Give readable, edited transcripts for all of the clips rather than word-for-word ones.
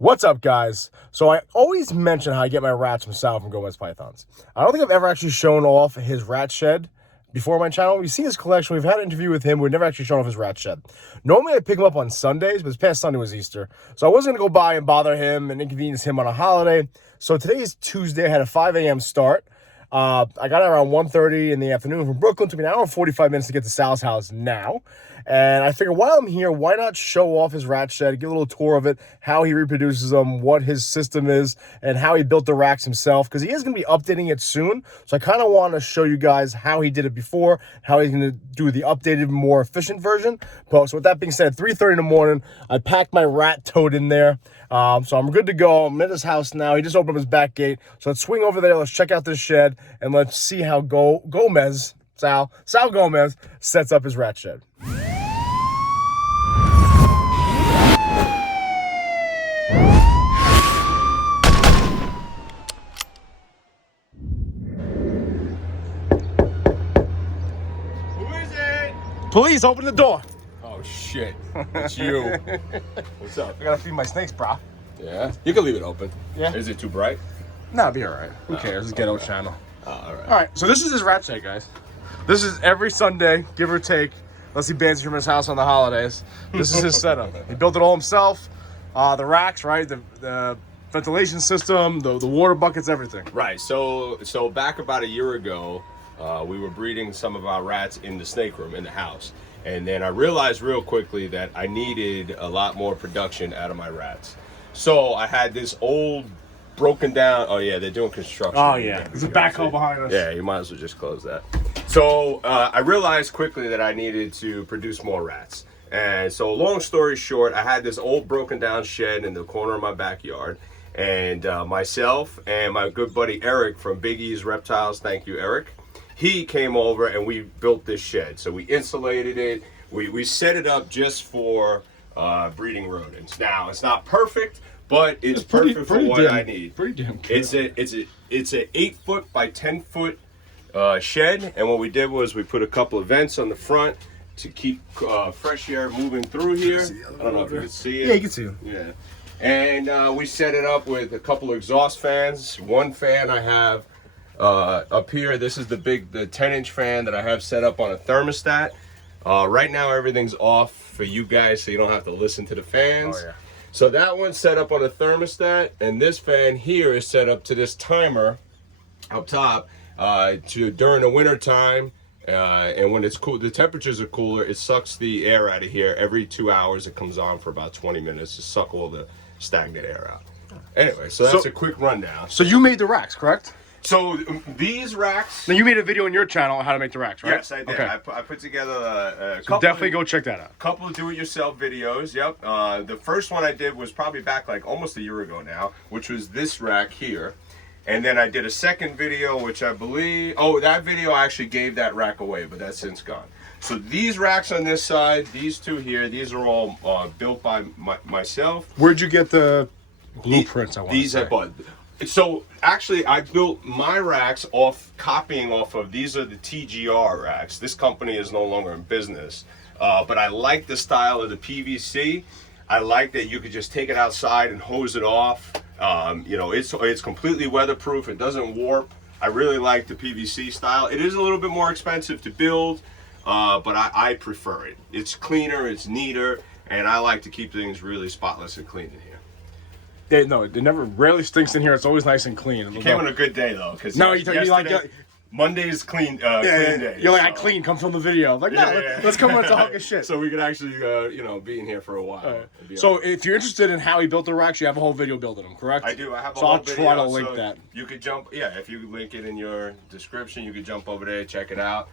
What's up, guys? So I always mention how I get my rats from Sal from Gomez Pythons. I don't think I've ever actually shown off his rat shed before on my channel. We've seen his collection. We've had an interview with him. We've never actually shown off his rat shed. Normally I pick him up on Sundays, but this past Sunday was Easter. So I wasn't going to go by and bother him and inconvenience him on a holiday. So today is Tuesday. I had a 5 a.m. start. I got it around 1:30 in the afternoon from Brooklyn. It took me an hour and 45 minutes to get to Sal's house now. And I figured while I'm here, why not show off his rat shed, get a little tour of it, how he reproduces them, what his system is, and how he built the racks himself, because he is going to be updating it soon. So I kind of want to show you guys how he did it before, how he's going to do the updated, more efficient version. So with that being said, 3:30 in the morning, I packed my rat tote in there. So I'm good to go. I'm at his house now. He just opened up his back gate. So let's swing over there. Let's check out this shed, and let's see how Sal Gomez sets up his rat shed. Police, open the door. Oh shit, it's you. What's up? I gotta feed my snakes, bro. Yeah, you can leave it open. Yeah. Is it too bright? Nah, it'll be all right. Who cares? It's ghetto channel. All right. All right, so this is his rat shed, guys. This is every Sunday, give or take, unless he bans you from his house on the holidays. This is his setup. He built it all himself. The racks, right? The ventilation system, the water buckets, everything. Right. So back about a year ago, we were breeding some of our rats in the snake room in the house, and then I realized real quickly that I needed a lot more production out of my rats. So I had this old broken down. Oh yeah, they're doing construction. Oh yeah, there's a backhoe behind us. Yeah, you might as well just close that. So I realized quickly that I needed to produce more rats. And so long story short, I had this old broken down shed in the corner of my backyard. And myself and my good buddy Eric from Big E's Reptiles, thank you Eric, he came over and we built this shed. So we insulated it. We set it up just for breeding rodents. Now, it's not perfect, but it's perfect for what I need. Pretty damn good. It's a 8-foot by 10-foot shed, and what we did was we put a couple of vents on the front to keep fresh air moving through here. I don't know if you can see it. Yeah, you can see it. Yeah. And we set it up with a couple of exhaust fans. One fan I have up here. This is the 10-inch fan that I have set up on a thermostat. Right now everything's off for you guys, so you don't have to listen to the fans. Oh, yeah. So that one's set up on a thermostat, and this fan here is set up to this timer up top to during the winter time. And when it's cool, the temperatures are cooler, it sucks the air out of here. Every 2 hours it comes on for about 20 minutes to suck all the stagnant air out. Anyway, so that's a quick rundown. So you made the racks, correct? So these racks. Now you made a video on your channel on how to make the racks, right? Yes, I did. Okay. I put together a So couple. definitely go check that out. Couple of do-it-yourself videos. Yep. The first one I did was probably back like almost a year ago now, which was this rack here. And then I did a second video, which I believe, that video I actually gave that rack away, but that's since gone. So these racks on this side, these two here, these are all built by myself. Where'd you get the blueprints? These I bought. So actually, I built my racks copying off of, these are the TGR racks. This company is no longer in business, but I like the style of the PVC. I like that you could just take it outside and hose it off. You know, it's completely weatherproof. It doesn't warp. I really like the PVC style. It is a little bit more expensive to build, but I prefer it. It's cleaner, it's neater, and I like to keep things really spotless and clean in here. It never rarely stinks in here. It's always nice and clean. You came on a good day though, because no, you like Monday's clean clean day. You're like, I clean, come film the video. I'm like, let's come on and talk shit. So we could actually, you know, be in here for a while. So if you're interested in how he built the racks, you have a whole video building them, correct? I do. I have a so whole I'll video. try to link that. You could jump, if you link it in your description, you could jump over there, check it out.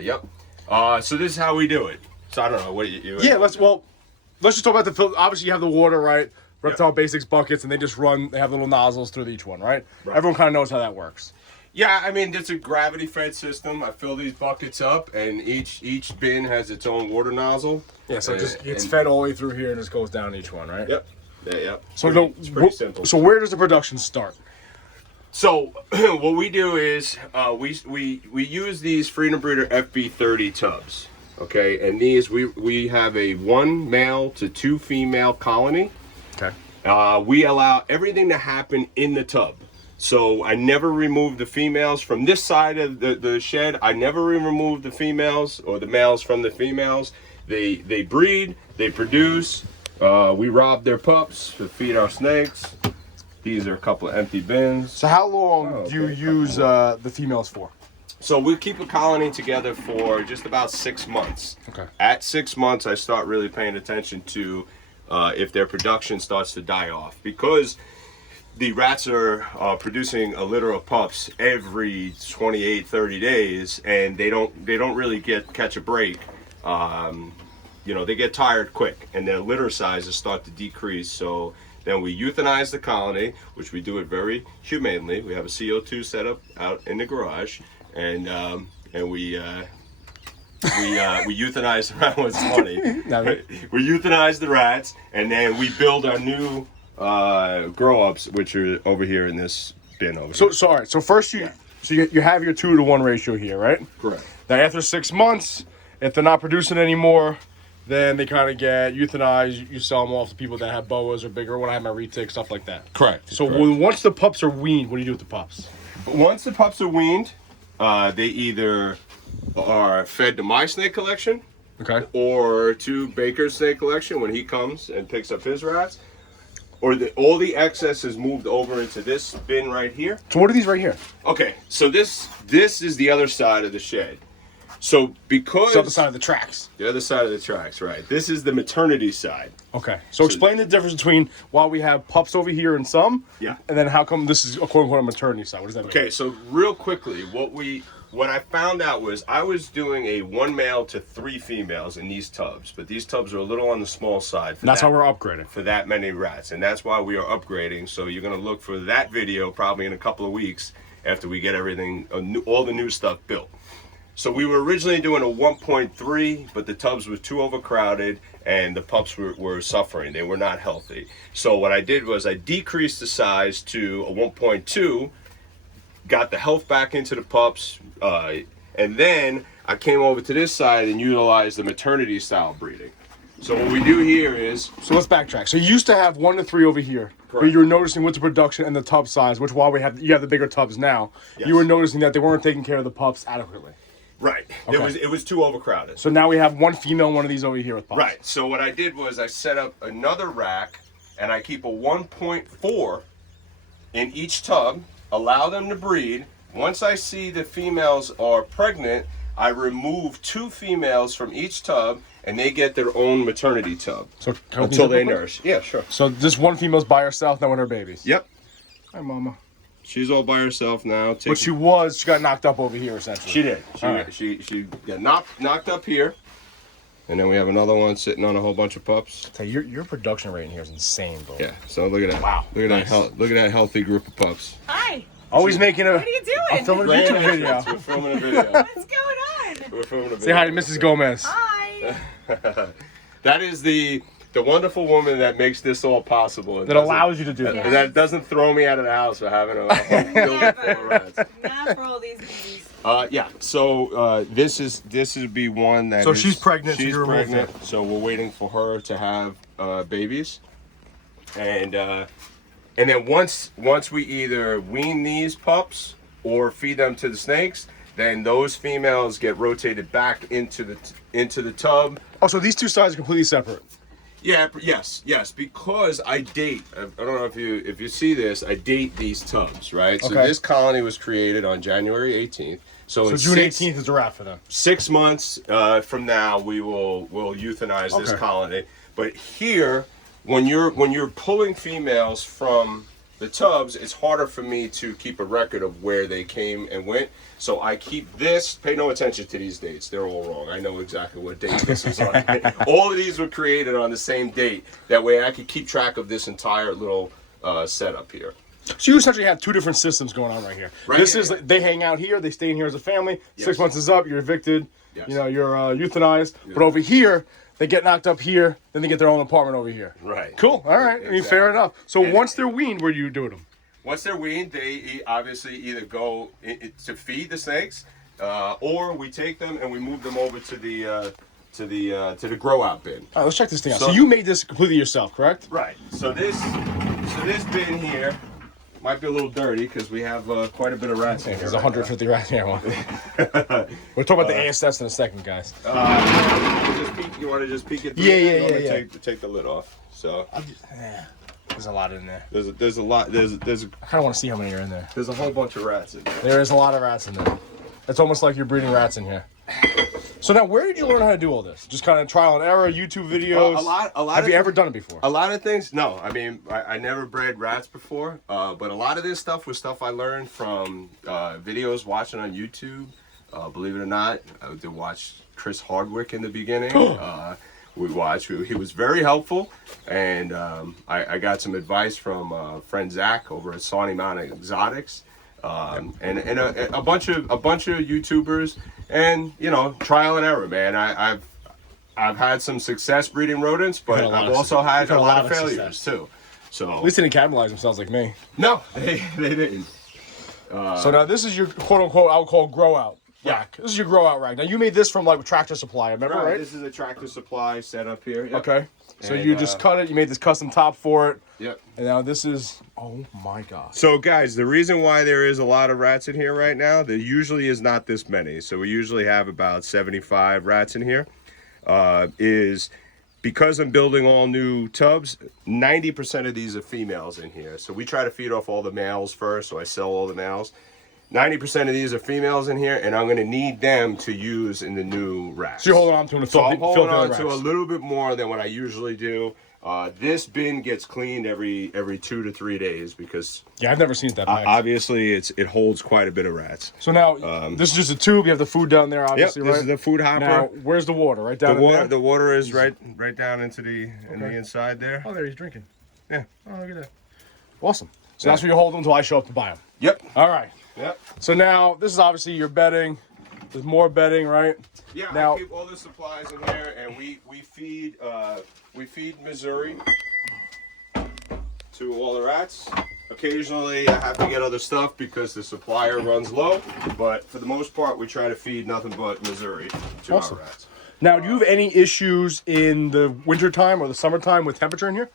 Yep. So this is how we do it. So I don't know, what do you Yeah, let's just talk about the filter. Obviously you have the water, right? Reptile Basics buckets, and they just run, they have little nozzles through each one, right? Everyone kind of knows how that works. Yeah, I mean, it's a gravity-fed system. I fill these buckets up, and each bin has its own water nozzle. Yeah, so it's fed all the way through here and just goes down each one, right? Yep. Yeah, yep. So it's pretty simple. So where does the production start? So what we do is we use these Freedom Breeder FB30 tubs. Okay, and these we have a 1 male to 2 female colony. Okay. We allow everything to happen in the tub. So I never remove the females from this side of the shed. I never remove the females or the males from the females. They breed, they produce. We rob their pups to feed our snakes. These are a couple of empty bins. So how long do you use the females for? So we keep a colony together for just about 6 months. Okay. At 6 months, I start really paying attention to if their production starts to die off, because the rats are producing a litter of pups every 28, 30 days, and they don't really catch a break. You know, they get tired quick, and their litter sizes start to decrease. So then we euthanize the colony, which we do it very humanely. We have a CO2 setup out in the garage, and we euthanize the rats. What's funny? We euthanize the rats, and then we build our new grow-ups, which are over here in this bin over here. So first you have your 2-to-1 ratio here, right? Correct. Now after 6 months, if they're not producing anymore, then they kind of get euthanized. You sell them off to people that have boas or bigger. When I have my retic, stuff like that. Correct. So once the pups are weaned, what do you do with the pups? Once the pups are weaned, they either are fed to my snake collection, okay, or to Baker's snake collection when he comes and picks up his rats, or all the excess is moved over into this bin right here. So what are these right here? Okay, so this is the other side of the shed. So because It's the other side of the tracks. The other side of the tracks, right? This is the maternity side. Okay. So explain the difference between why we have pups over here and some. Yeah. And then how come this is a quote unquote a maternity side? What does that mean? Okay, so real quickly, what I found out was I was doing a 1 male to 3 females in these tubs, but these tubs are a little on the small side. That's why we're upgrading. For that many rats, and that's why we are upgrading. So you're gonna look for that video probably in a couple of weeks after we get everything, all the new stuff built. So we were originally doing a 1.3, but the tubs were too overcrowded and the pups were suffering. They were not healthy. So what I did was I decreased the size to a 1.2, got the health back into the pups, and then I came over to this side and utilized the maternity style breeding. So what we do here is... So let's backtrack. So you used to have 1 to 3 over here. Correct. But you were noticing with the production and the tub size, which while you have the bigger tubs now, Yes. you were noticing that they weren't taking care of the pups adequately. Right. Okay. It was too overcrowded. So now we have 1 female, 1 of these over here with pups. Right. So what I did was I set up another rack, and I keep a 1.4 in each tub, allow them to breed. Once I see the females are pregnant, I remove 2 females from each tub, and they get their own maternity tub. So until they nurse. Yeah, sure. So this 1 female's by herself, now with her babies. Yep. Hi, mama. She's all by herself now. But she got knocked up over here essentially. She did. Alright. She got knocked up here, and then we have another one sitting on a whole bunch of pups. Tell you, your production rate in here is insane, bro. Yeah. So look at that. Wow. Look at Nice. that. Look at that healthy group of pups. Hi. Always making a. What are you doing? I'm filming a YouTube video. We're filming a video. What's going on? We're filming a video. Say hi to Mrs. Gomez. Hi. That is the wonderful woman that makes this all possible. That allows you to do that. That doesn't throw me out of the house for having a home building full of rats. Not for all these babies. Yeah. So this would be one that. So she's pregnant, so She's you're pregnant. removing So we're waiting for her to have babies, and then once we either wean these pups or feed them to the snakes, then those females get rotated back into the tub. Oh, so these 2 sides are completely separate. Yeah, yes, because I date. I don't know if you see this. I date these tubs, right? So Okay. this colony was created on January 18th. So in June 18th is a wrap for them. 6 months from now, we'll euthanize this Okay. colony. But here, when you're pulling females from the tubs, it's harder for me to keep a record of where they came and went. So I keep this. Pay no attention to these dates; they're all wrong. I know exactly what date this is on. All of these were created on the same date. That way, I could keep track of this entire little setup here. So you essentially have 2 different systems going on right here. Right, This yeah, is yeah. they hang out here, they stay in here as a family. Yes. 6 months is up, you're evicted. Yes. You know, you're euthanized. But over here, they get knocked up here, then they get their own apartment over here. Right. Cool. All right. I mean, fair enough. So once they're weaned, where do you do them? Once they're weaned, they obviously either go to feed the snakes, or we take them and we move them over to to the grow out bin. All right, let's check this thing out. So- So you made this completely yourself, correct? Right. So this bin here might be a little dirty because we have quite a bit of rats in here. There's right 150 rats here. We'll talk about the ASS in a second, guys. You want to just peek it through? Yeah, there? yeah, You want me yeah, to take the lid off. So There's a lot in there. there's a lot. There's I kind of want to see how many are in there. a whole bunch of rats in there. There is a lot of rats in there. It's almost like you're breeding rats in here. So now, where did you learn how to do all this? Just kind of trial and error, YouTube videos? A lot. Have you ever done it before? A lot of things. No, I mean I never bred rats before, but a lot of this stuff was stuff I learned from videos watching on YouTube. Believe it or not, I did watch Chris Hardwick in the beginning. We watched. He was very helpful, and I got some advice from friend Zach over at Sawney Mountain Exotics, and a bunch of YouTubers, and trial and error, man. I've had some success breeding rodents, but I've also had a lot of failures too. So At least they didn't cannibalize themselves like me. no, they didn't. So now this is your quote-unquote, I would call grow-out rack. This is your grow-out rack. Now you made this from like Tractor Supply, remember, right? This is a Tractor Supply setup here. Yep. Okay. So And, you just cut it, you made this custom top for it. Yep. And now this is, oh my God. So guys, the reason why there is a lot of rats in here right now, there usually is not this many. So we usually have about 75 rats in here. Is because I'm building all new tubs, 90% of these are females in here. So we try to feed off all the males first, so I sell all the males. 90% of these are females in here, and I'm going to need them to use in the new racks. So you're holding on to them to So fill I'm holding on the to a racks. little bit more than what I usually do. This bin gets cleaned every 2 to 3 days because Yeah, I've never seen it that big. obviously it holds quite a bit of rats. So now, this is just a tube. You have the food down there, Yep, obviously, this right? is the food hopper. Now, where's the water? Right down the in water, there? the water is right down into the inside there. Oh, there he's drinking. Yeah. Oh, look at that. Awesome. So that's where you hold them until I show up to buy them. Yep. All right. Yep. So now, this is obviously your bedding. There's more bedding, right? Yeah. Now- I keep all the supplies in here, and we feed Missouri to all the rats. Occasionally, I have to get other stuff because the supplier runs low, but for the most part, we try to feed nothing but Missouri to Awesome. our rats. Now, do you have any issues in the wintertime or the summertime with temperature in here?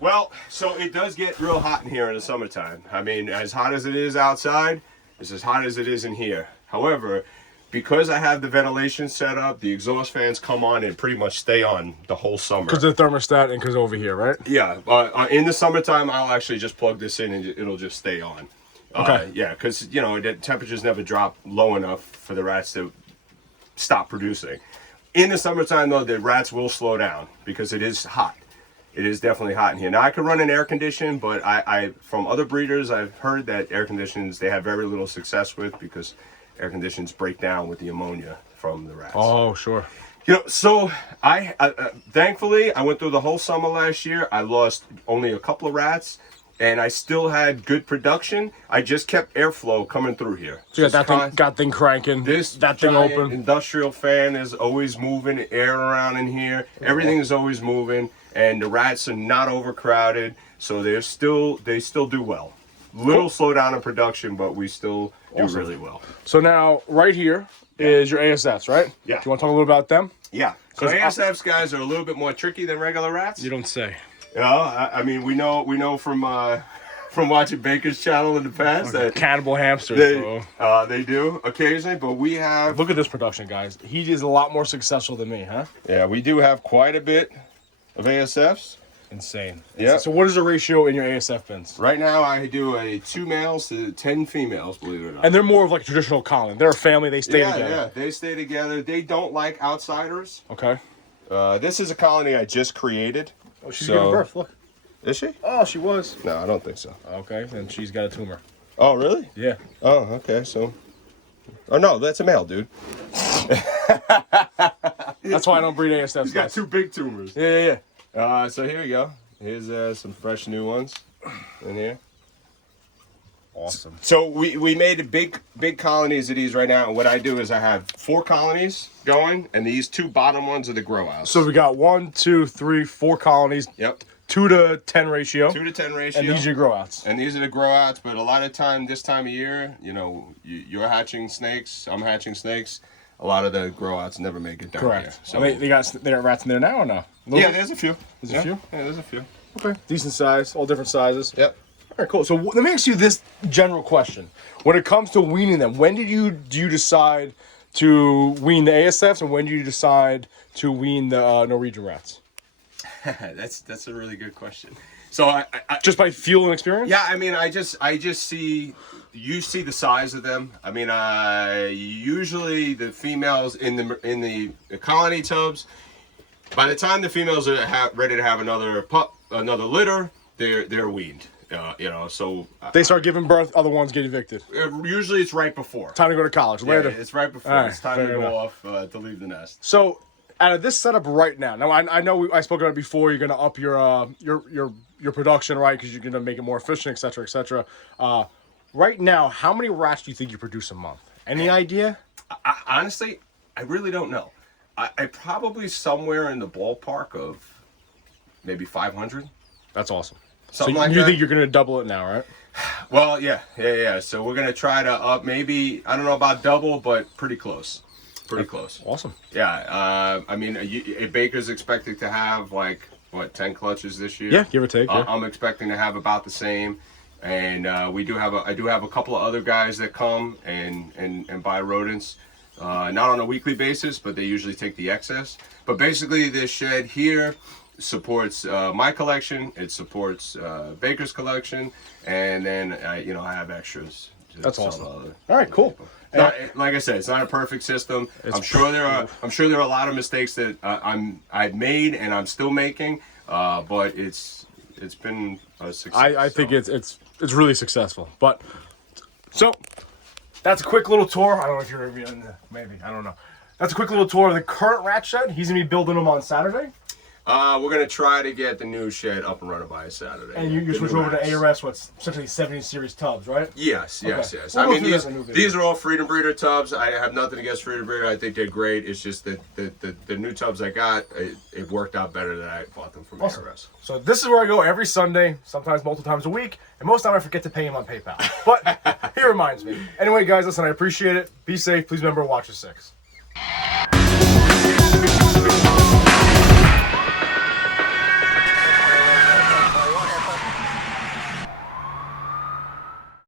Well, so it does get real hot in here in the summertime. I mean, as hot as it is outside, it's as hot as it is in here. However, because I have the ventilation set up, the exhaust fans come on and pretty much stay on the whole summer. Because of the thermostat and because over here, right? Yeah, in the summertime, I'll actually just plug this in and it'll just stay on. Okay. Yeah, because, the temperatures never drop low enough for the rats to stop producing. In the summertime, though, the rats will slow down because it is hot. It is definitely hot in here. Now, I can run an air condition, but I from other breeders, I've heard that air conditions, they have very little success with because air conditions break down with the ammonia from the rats. Oh, sure. So I thankfully, I went through the whole summer last year. I lost only a couple of rats, and I still had good production. I just kept airflow coming through here. So you got that thing cranking, that thing giant open. Industrial fan is always moving air around in here. Everything is always moving, and the rats are not overcrowded, so they still do well. Little slowdown in production, but we still do really well. So now, right here is your ASFs, right? Yeah. Do you want to talk a little about them? Yeah. So ASFs guys are a little bit more tricky than regular rats. You don't say. I mean, we know from watching Baker's channel in the past that Cannibal hamsters, bro. they do occasionally, but we have. Look at this production, guys. He is a lot more successful than me, huh? Yeah, we do have quite a bit of ASFs. Insane. Yeah. So what is the ratio in your ASF bins? Right now, I do a 2 males to 10 females, believe it or not. And they're more of like a traditional colony. They're a family. They stay together. Yeah, they stay together. They don't like outsiders. Okay. This is a colony I just created. Oh, she's giving birth. Look. Is she? Oh, she was. No, I don't think so. Okay, then she's got a tumor. Oh, really? Yeah. Oh, okay. So. Oh no, that's a male, dude. That's why I don't breed ASFs. He's got guys. 2 big tumors. Yeah. So here we go. Here's some fresh new ones in here. Awesome. So we made a big colonies of these right now. And what I do is I have 4 colonies going, and these 2 bottom ones are the grow outs. So we got 1, 2, 3, 4 colonies. Yep. 2 to 10 ratio. 2 to 10 ratio. And these are your grow outs. And these are the grow outs, but a lot of time, this time of year, you're hatching snakes, I'm hatching snakes. a lot of the grow outs never make it down Correct. here. So they got rats in there now or no? Yeah, there's a few. There's a few? Yeah, there's a few. Okay. Decent size, all different sizes. Yep. All right, cool. So let me ask you this general question: when it comes to weaning them, when do you decide to wean the ASFs, and when do you decide to wean the Norwegian rats? That's a really good question. So I Just by feel and experience? yeah, I mean, I just see the size of them. I mean, usually the females in the colony tubs, by the time the females are ready to have another litter, they're weaned. You know, so They start giving birth, other ones get evicted. usually it's right before. Time to go to college. Yeah, Later. it's right before. All right, It's time fair to go enough. off to leave the nest. So, out of this setup right now, I know I spoke about it before. You're gonna up your production, right? Because you're gonna make it more efficient, etc., etc. Right now, how many rats do you think you produce a month? Any idea? Honestly, I really don't know. I probably somewhere in the ballpark of maybe 500. That's awesome. Something so like you that. think you're gonna double it now, right? Well, yeah. So we're gonna try to up maybe, I don't know about double, but pretty close. Pretty close. Awesome. Yeah. I mean, a baker's expected to have like what 10 clutches this year. Yeah, give or take. Yeah. I'm expecting to have about the same, and I do have a couple of other guys that come and buy rodents, not on a weekly basis, but they usually take the excess. But basically, this shed here supports my collection. It supports Baker's collection, and then I have extras. That's awesome. All right, cool. Like I said, it's not a perfect system. I'm sure there are a lot of mistakes that I've made and I'm still making, but it's been a success. I think it's really successful. But so that's a quick little tour. I don't know if you're maybe I don't know. That's a quick little tour of the current rat shed. He's gonna be building them on Saturday. We're gonna try to get the new shed up and running by Saturday. And you switch over to ARS, what's essentially 70 series tubs, right? Yes. We'll I go mean, through that in a new video. these are all Freedom Breeder tubs. I have nothing against Freedom Breeder. I think they're great. It's just that the new tubs I got, it worked out better than I bought them from Awesome. ARS. So this is where I go every Sunday, sometimes multiple times a week, and most time I forget to pay him on PayPal. But he reminds me. Anyway, guys, listen, I appreciate it. Be safe. Please remember, watch the 6.